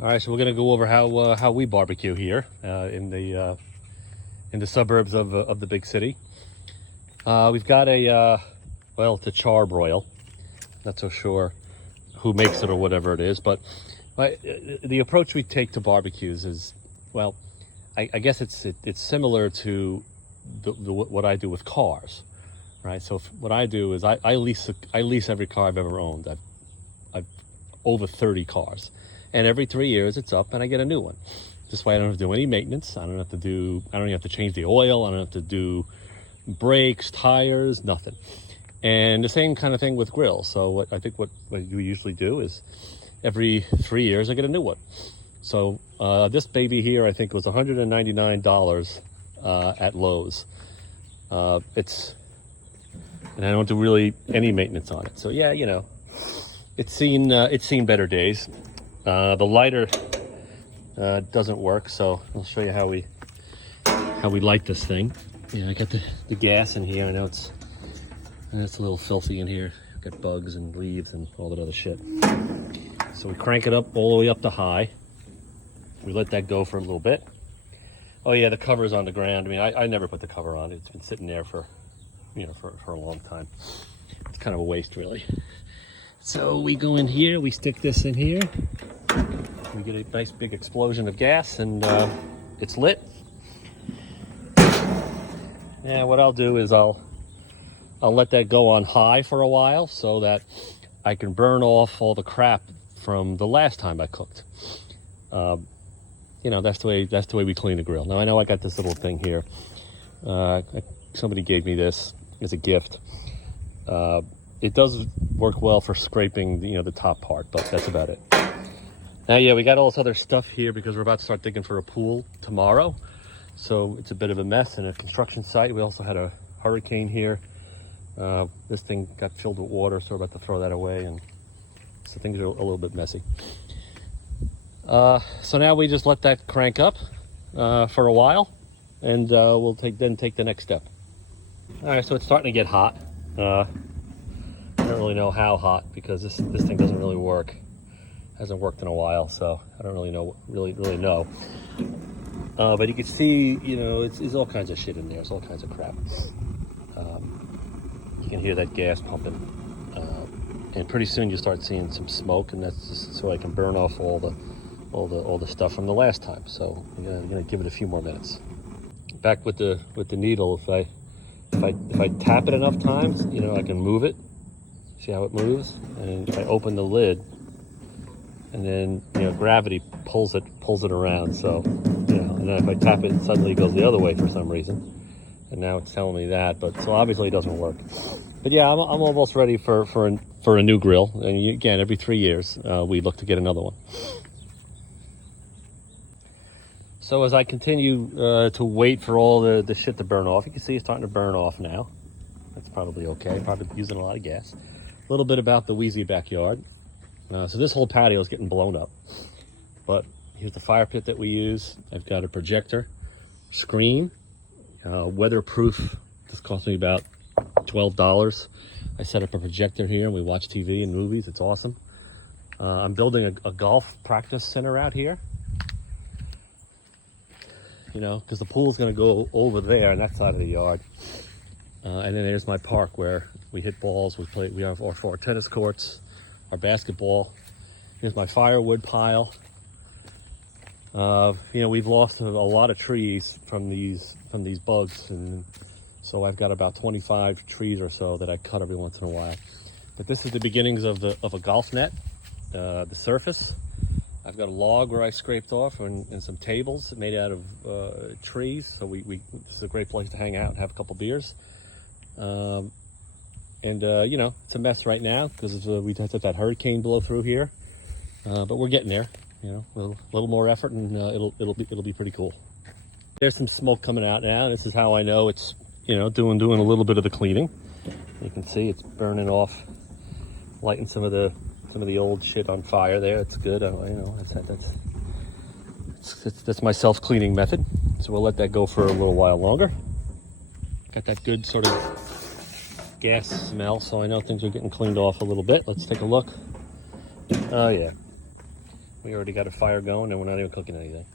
All right, so we're gonna go over how we barbecue here in the suburbs of the big city. We've got well, it's a charbroil. Not so sure who makes it or whatever it is, but the approach we take to barbecues is, well, I guess it's similar to what I do with cars, right? So what I do is I lease every car I've ever owned. I've over 30 cars. And every 3 years it's up and I get a new one. This way I don't have to do any maintenance. I don't even have to change the oil. I don't have to do brakes, tires, nothing. And the same kind of thing with grills. So what you usually do is every 3 years I get a new one. So this baby here I think was $199 at Lowe's. And I don't do really any maintenance on it. So yeah, you know, it's seen better days. The lighter doesn't work, so I'll show you how we light this thing. Yeah, I got the gas in here. I know it's a little filthy in here. Got bugs and leaves and all that other shit. So we crank it up all the way up to high. We let that go for a little bit. Oh yeah, the cover's on the ground. I mean, I never put the cover on. It's been sitting there for a long time. It's kind of a waste, really. So we go in here, we stick this in here. We get a nice big explosion of gas, and it's lit. And what I'll do is I'll let that go on high for a while so that I can burn off all the crap from the last time I cooked. You know, that's the way we clean the grill. Now I know I got this little thing here. Somebody gave me this as a gift. It does work well for scraping, the top part, but that's about it. Now, yeah, we got all this other stuff here because we're about to start digging for a pool tomorrow. So it's a bit of a mess and a construction site. We also had a hurricane here. This thing got filled with water, so we're about to throw that away. And so things are a little bit messy. So now we just let that crank up for a while, and we'll take the next step. All right, so it's starting to get hot. I don't really know how hot because this thing doesn't really work. Hasn't worked in a while, so I don't really know. But you can see, it's all kinds of shit in there. It's all kinds of crap. You can hear that gas pumping, and pretty soon you start seeing some smoke, and that's just so I can burn off all the stuff from the last time. So I'm gonna give it a few more minutes. Back with the needle, if I tap it enough times, I can move it. See how it moves? And if I open the lid, and then gravity pulls it around. So and then if I tap it, suddenly it goes the other way for some reason. And now it's telling me that, but so obviously it doesn't work. But yeah, I'm almost ready for a new grill. And again, every 3 years we look to get another one. So as I continue to wait for all the shit to burn off, you can see it's starting to burn off now. That's probably okay. Probably using a lot of gas. A little bit about the Weazy backyard. So this whole patio is getting blown up. But here's the fire pit that we use. I've got a projector, screen, weatherproof. This cost me about $12. I set up a projector here and we watch TV and movies. It's awesome. I'm building a golf practice center out here. Because the pool's going to go over there on that side of the yard. And then there's my park where we hit balls. We have our 4 tennis courts, our basketball. Here's my firewood pile. We've lost a lot of trees from these bugs, and so I've got about 25 trees or so that I cut every once in a while. But this is the beginnings of a golf net. The surface. I've got a log where I scraped off and some tables made out of trees. So this is a great place to hang out and have a couple beers. It's a mess right now because we had that hurricane blow through here. But we're getting there, a little more effort, and it'll be pretty cool. There's some smoke coming out now. This is how I know it's, doing a little bit of the cleaning. You can see it's burning off, lighting some of the old shit on fire there. It's good. That's my self-cleaning method. So we'll let that go for a little while longer. Got that good sort of gas smell, so I know things are getting cleaned off a little bit. Let's take a look. Oh yeah, We already got a fire going and we're not even cooking anything.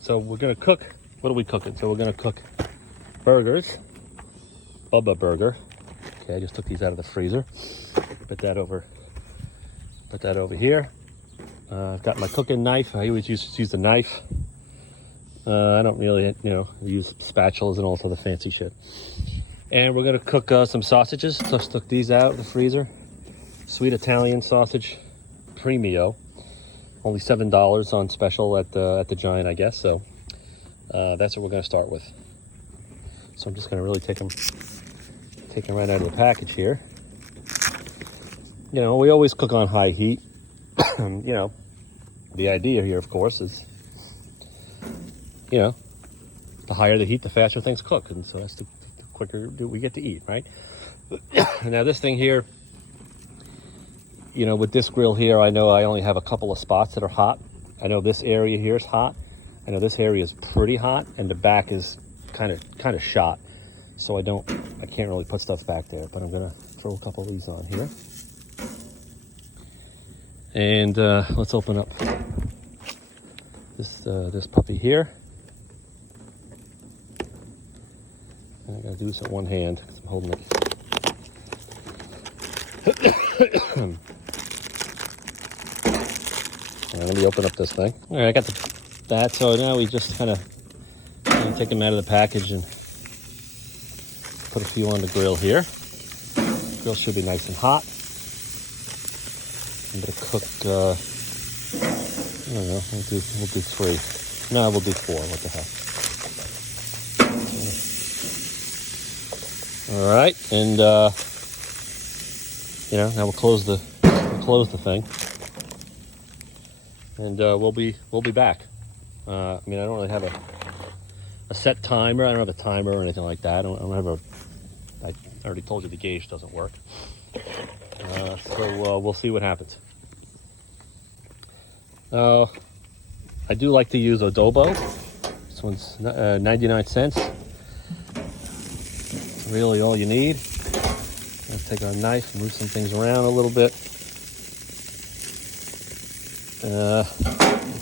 So we're gonna cook, what are we cooking? So we're gonna cook burgers, Bubba Burger. Okay, I just took these out of the freezer. Put that over here. I've got my cooking knife. I always use the knife. I don't really, use spatulas and all this other fancy shit. And we're gonna cook some sausages. Just took these out of the freezer. Sweet Italian sausage, premio. Only $7 on special at the Giant, I guess. So that's what we're gonna start with. So I'm just gonna really take them right out of the package here. We always cook on high heat. The idea here, of course, is, the higher the heat, the faster things cook. And so that's the quicker we get to eat, right? Now this thing here, with this grill here, I know I only have a couple of spots that are hot. I know this area here is hot. I know this area is pretty hot, and the back is kind of shot. So I can't really put stuff back there, but I'm gonna throw a couple of these on here. And let's open up this puppy here. And I gotta do this with one hand because I'm holding it. Let me open up this thing. All right, I got that. So now we just kind of take them out of the package and put a few on the grill here. The grill should be nice and hot. I'm gonna cook. I don't know. We'll do 3. No, we'll do 4. What the hell? All right, and now we'll close the thing, and we'll be back. I don't really have a set timer. I don't have a timer or anything like that. I don't have I already told you the gauge doesn't work. So we'll see what happens. I do like to use adobo. This one's 99 cents. It's really all you need. Let's take our knife, move some things around a little bit.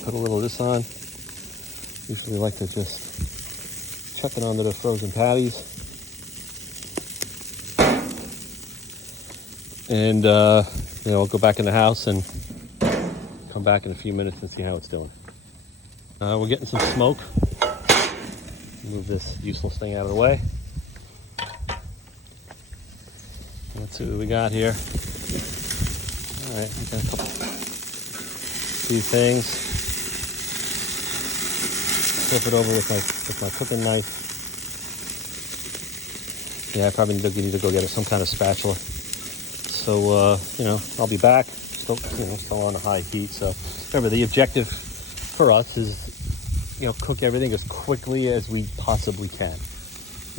Put a little of this on. Usually like to just chuck it onto the frozen patties. And I'll go back in the house and come back in a few minutes and see how it's doing. We're getting some smoke. Move this useless thing out of the way. Let's see what we got here. All right, we got a few things. Flip it over with my cooking knife. Yeah, I probably need to go get some kind of spatula. So I'll be back. Still on a high heat. So remember, the objective for us is cook everything as quickly as we possibly can.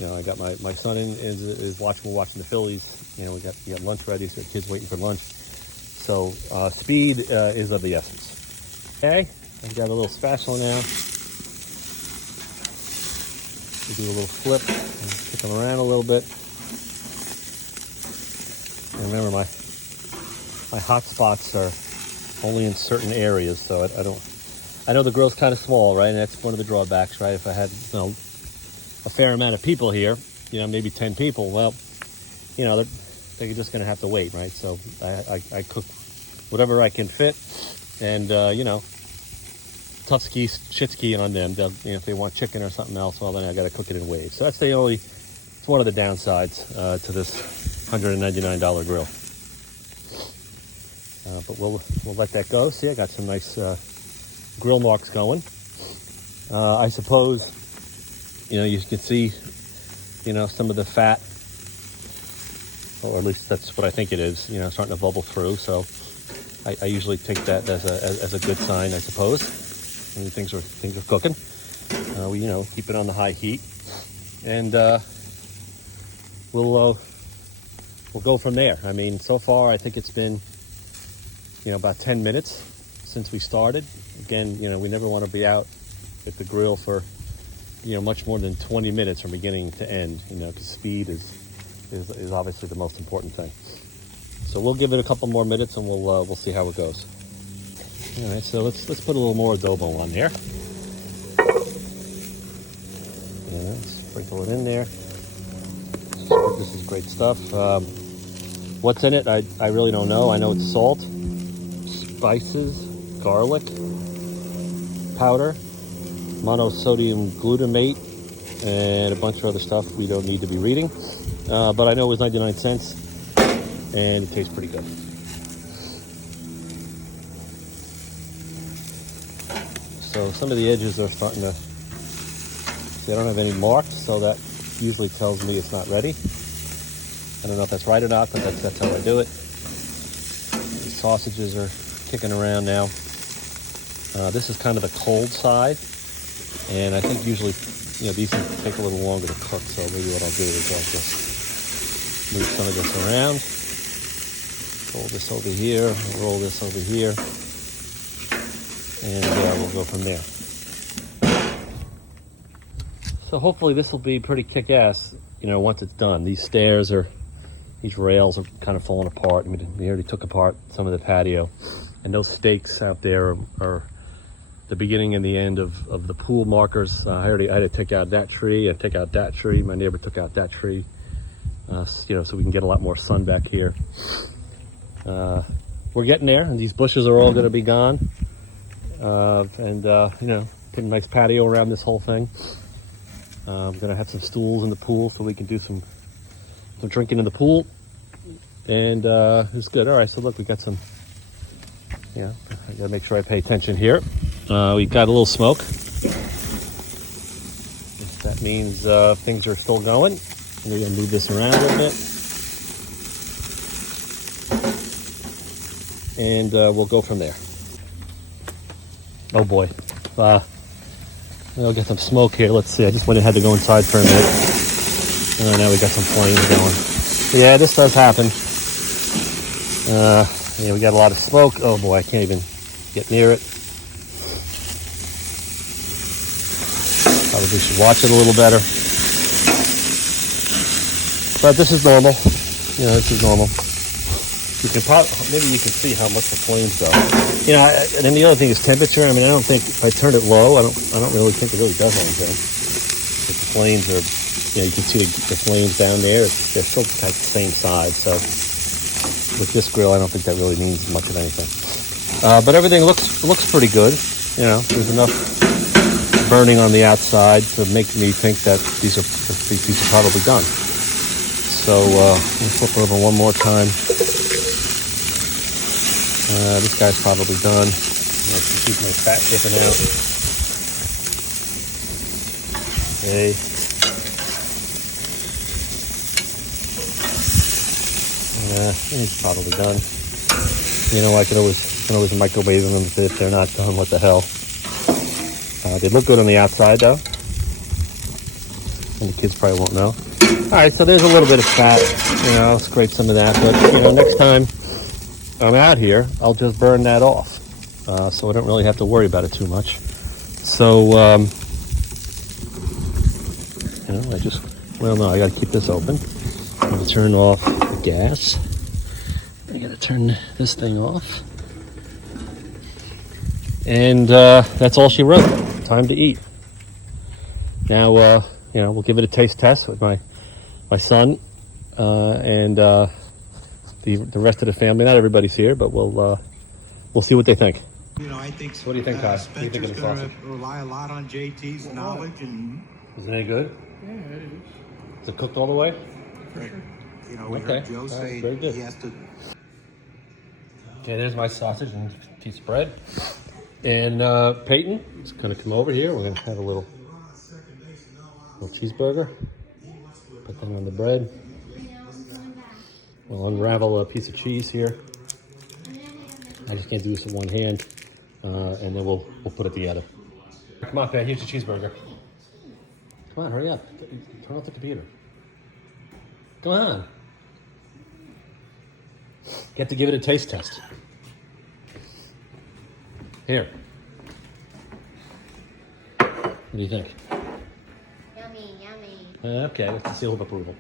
I got my son is watching the Phillies. We got lunch ready, so the kids waiting for lunch. So speed is of the essence. Okay, I've got a little spatula now. We do a little flip and kick them around a little bit. And remember, my hot spots are only in certain areas, so I know the grill's kind of small, right? And that's one of the drawbacks, right? If I had a fair amount of people here, maybe 10 people, well, they're just going to have to wait, right? So I cook whatever I can fit, and tough ski, shit ski on them. If they want chicken or something else, well, then I got to cook it in waves. So it's one of the downsides to this $199 grill. But we'll let that go. See, I got some nice grill marks going. I suppose, you can see, some of the fat, or at least that's what I think it is, starting to bubble through. So I usually take that as a good sign, I suppose. When things are cooking. We keep it on the high heat, and we'll go from there. So far I think it's been about 10 minutes since we started. Again, we never want to be out at the grill for much more than 20 minutes from beginning to end, because speed is obviously the most important thing. So we'll give it a couple more minutes and we'll see how it goes. All right, so let's put a little more adobo on there. Yeah, sprinkle it in there. This is great stuff. What's in it? I really don't know. I know it's salt, spices, garlic powder, monosodium glutamate, and a bunch of other stuff we don't need to be reading. But I know it was 99 cents, and it tastes pretty good. So some of the edges are starting to, they don't have any marks, so that usually tells me it's not ready. I don't know if that's right or not, but that's how I do it. The sausages are kicking around now. This is kind of the cold side, and I think usually, these things take a little longer to cook, so maybe what I'll do is I'll just move some of this around. Roll this over here, roll this over here, and we'll go from there. So hopefully this will be pretty kick-ass, once it's done. These rails are kind of falling apart. I mean, we already took apart some of the patio, and those stakes out there are the beginning and the end of the pool markers. I had to take out that tree and take out that tree. My neighbor took out that tree, so we can get a lot more sun back here. We're getting there, and these bushes are all going to be gone. Put a nice patio around this whole thing. I'm going to have some stools in the pool so we can do some drinking in the pool. And it's good. All right, so look, we got some, I got to make sure I pay attention here. We've got a little smoke. That means things are still going. We're going to move this around a little bit. And we'll go from there. Oh boy. We'll get some smoke here. Let's see. I just had to go inside for a minute. Now we got some flames going. Yeah, this does happen. We got a lot of smoke. Oh boy, I can't even get near it. Probably should watch it a little better. But this is normal. This is normal. Maybe you can see how much the flames go. And then the other thing is temperature. I mean, I don't think if I turn it low, I don't really think it really does anything. But the flames are, you can see the flames down there. They're still kind of the same size. So with this grill, I don't think that really means much of anything. But everything looks pretty good. There's enough burning on the outside to make me think that these are probably done. So we'll flip over one more time. This guy's probably done. I can keep my fat dripping out. Okay. It's probably done. I can always microwave them if they're not done. What the hell? They look good on the outside though, and the kids probably won't know. All right, so there's a little bit of fat. I'll scrape some of that, but next time I'm out here, I'll just burn that off, so I don't really have to worry about it too much. So, I got to keep this open. I'm going to turn off the gas. I got to turn this thing off. And that's all she wrote. Time to eat. Now, we'll give it a taste test with my son and the rest of the family. Not everybody's here, but we'll see what they think. I think. So what do you think, Kai? What do you think of the sausage? Rely a lot on JT's knowledge and. Is it any good? Yeah, it is. Is it cooked all the way? For sure. We heard Joe say very good. he has to. Okay, there's my sausage and a piece of bread. And Peyton is going to come over here. We're going to have a little cheeseburger. Put that on the bread. We'll unravel a piece of cheese here. I just can't do this with one hand. And then we'll put it together. Come on, Pat, here's your cheeseburger. Come on, hurry up. Turn off the computer. Come on. You have to give it a taste test. Here. What do you think? Yummy, yummy. Okay, let's seal of approval.